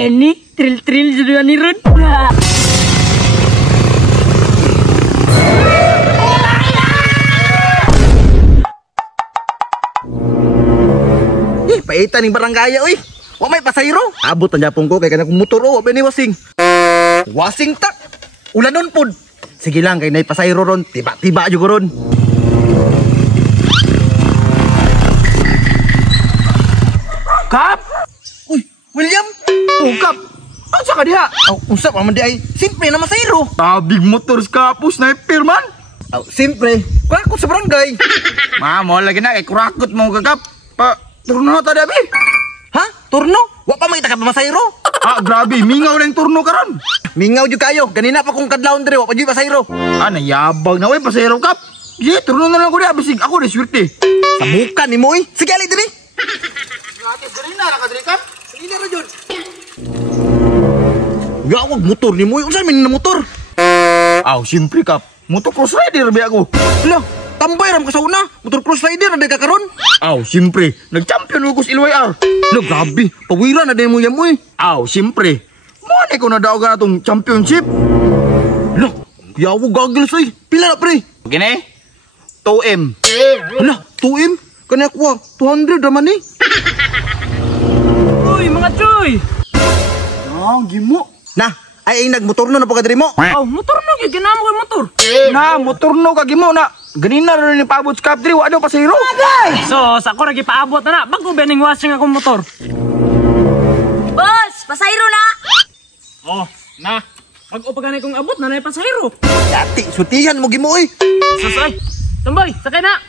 Kenny, trill judulnya ni Run. Paitan ning barangay oy. Wa may pasayro. Abot ang japon ko kay kanang motor o ba ni wasing. Wasing tak. Ulanon pod. Sige lang kay nay pasayro ron, tiba-tiba jud ron. Kap. Uy, William. Oh, Kap. Asa ka diha? Usap man di ay simple na masayro. Big motor ska sniper man. Simple. Kurakot sa barangay. Mo lagi na kay kurakot mo kagap. Turno ta dabi? Ha? Turno? Wa pa makita ka pa masayro? Grabe, mingaw lang turno karon. Mingaw jud kayo. Ganina pa kong kadlawon dire, wa pa jud pasayro. Nayabag na way pasayro kap. Sige, turno na lang ko diha bisig ako di swerte. Sabukan nimo oy. Sige ali dire. Gratis dire na ka dire kap. Sige na ra jud. Gawag motor nimo oy. Unsa man na motor? Siyempre kap. Motocross rider ba ako? Hala, tambay ram ka sa una. Motocross rider na ka karon. Siyempre, nag-champion ko sa LYR. Lo, grabe, pawira na din mo yan mo eh. Siyempre, muna ko na daw ka na itong championship. Lo, yawo gagawin sa'y. Pila na pre? Gini? 2M. Hala, 2M? Kanya ko 200 naman eh. Uy, mga choy! Gimo. Ay nagmotor no na pagkadiri mo. Motor no, ginamo ko motor. Motor no kagimo na. Ganina rin ni paabot sa kaptri, wala pa sa hero. So, sa ako lagi paabot na bago bening washing akong motor. Boss, pasayro na. Mag-upaganay kong abot na na pasahero. Dati, sutihan mo gimo eh. Sasay, tambay, sakay na.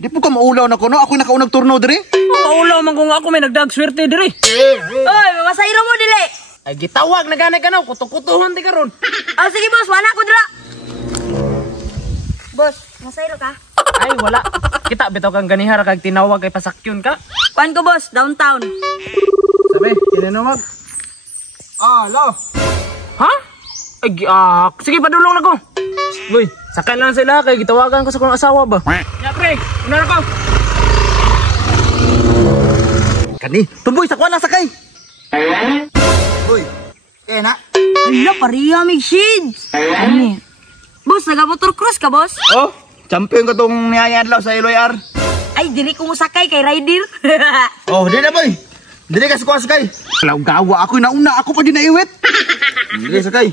Di po ka maulaw na ko no? Ako'y nakaunag turno diri. Maulaw man kung ako may nagdag swerte diri. Oy, pasayro mo dili. Ay gitawag na ganay ka na, kutukutuhan di karon. Sige boss, wala ko dira. Boss, masayro ka? Ay wala. Kita bitaw kang ganihara kag tinawag kay pasakyon ka. Kuan ko boss, downtown. Sabi, tinanawag. Hello. Ha? Ay, sige padulong na ko. Boy, sakay lang sila kay gitawagan ko sa kong asawa ba. Ya pre, una na ko. Kani, tumboy sa kuan lang sakay. Boy, na. Hala, pariya mig shades. Ani? Boss, naga-motor cross ka, boss? Champion ka tong niyayadlaw sa LYR. Ay, dili ko mo sakay kay rider. Di na boy. Dili ka sa sakay. Alaw gawa ako nauna, ako pa din naiwit. Dili sakay.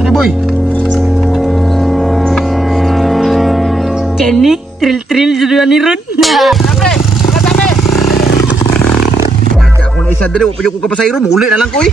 Dili boy. Kenny, trill judulnya ni Run. Pre, katabi. Ako na isa diri, wa pa ko kapasayro, muli na lang ko eh.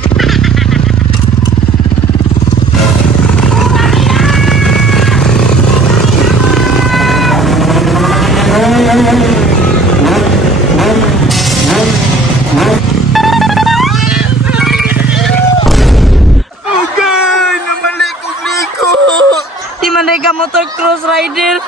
Di man ka motor cross rider.